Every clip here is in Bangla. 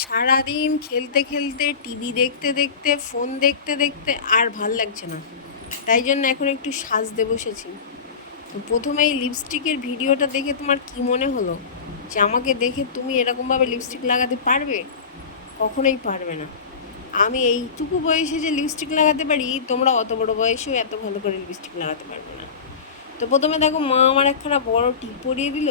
সারাদিন খেলতে খেলতে টিভি দেখতে দেখতে ফোন দেখতে দেখতে আর ভাল লাগছে না, তাই জন্য এখন একটু সাজতে বসেছি। তো প্রথমে এই লিপস্টিকের ভিডিওটা দেখে তোমার কি মনে হলো যে আমাকে দেখে তুমি এরকমভাবে লিপস্টিক লাগাতে পারবে? কখনোই পারবে না। আমি এইটুকু বয়সে যে লিপস্টিক লাগাতে পারি, তোমরা অত বড় বয়সেও এত ভালো করে লিপস্টিক লাগাতে পারবে না। তো প্রথমে দেখো, মা আমার একখানা বড় টিপ পরিয়ে দিল।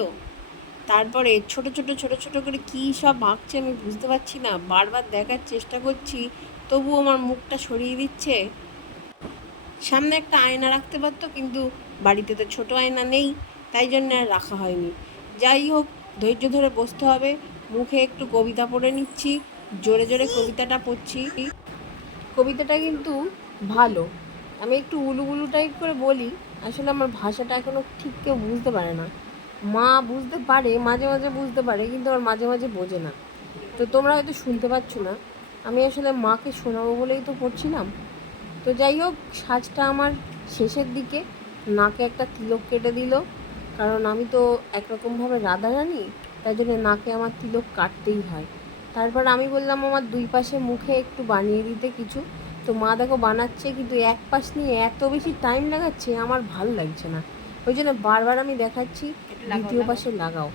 তারপরে ছোট ছোট ছোট ছোট করে কী সব আঁকছে আমি বুঝতে পারছি না, বারবার দেখার চেষ্টা করছি, তবুও আমার মুখটা সরিয়ে দিচ্ছে। সামনে একটা আয়না রাখতে পারতো, কিন্তু বাড়িতে তো ছোট আয়না নেই, তাই জন্য আর রাখা হয়নি। যাই হোক, ধৈর্য ধরে বসতে হবে। মুখে একটু কবিতা পড়ে নিচ্ছি, জোরে জোরে কবিতাটা পড়ছি। কবিতাটা কিন্তু ভালো। আমি একটু উলুগুলু টাইপ করে বলি, আসলে আমার ভাষাটা এখনও ঠিক কেউ বুঝতে পারে না। মা বুঝতে পারে, মাঝে মাঝে বুঝতে পারে, কিন্তু আর মাঝে মাঝে বোঝে না। তো তোমরা হয়তো শুনতে পাচ্ছ না, আমি আসলে মাকে শোনাবো বলেই তো পড়ছিলাম। তো যাই হোক, সাজটা আমার শেষের দিকে। নাকে একটা তিলক কেটে দিল, কারণ আমি তো একরকমভাবে রাধারানী, তাই জন্য নাকে আমার তিলক কাটতেই হয়। তারপর আমি বললাম আমার দুই পাশে মুখে একটু বানিয়ে দিতে কিছু। তো মা দেখো বানাচ্ছে, কিন্তু এক পাশ নিয়ে এত বেশি টাইম লাগাচ্ছে, আমার ভাল লাগছে না। ওই জন্য বারবার আমি দেখাচ্ছি দ্বিতীয় পাশে লাগাও।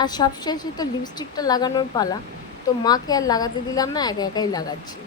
আর সবশেষে তো লিপস্টিকটা লাগানোর পালা। তো মাকে আর লাগাতে দিলাম না, একা একাই লাগাচ্ছি।